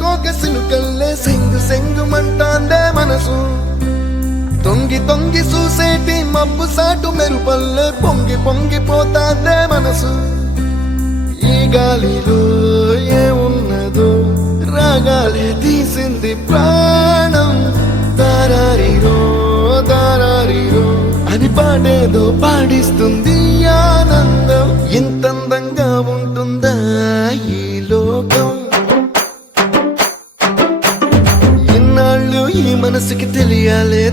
కోక సినుకల్లే సెంగు సెంగుమంటాందే మనసు తొంగి తొంగి చూసేటి మబ్బు సాటు మెరుపల్లే పొంగి పొంగిపోతాందే మనసు ఈ గాలిలో ఏమున్నదో రాగాలే తీసింది ప్రాణం దారారిరో దారారిరో అని పాడేదో పాడిస్తుంది ఆనందం ఎంత అందంగా ఉంటుందా ఈ లోకం ఇన్నాళ్ళు ఈ మనసుకి తెలియాలే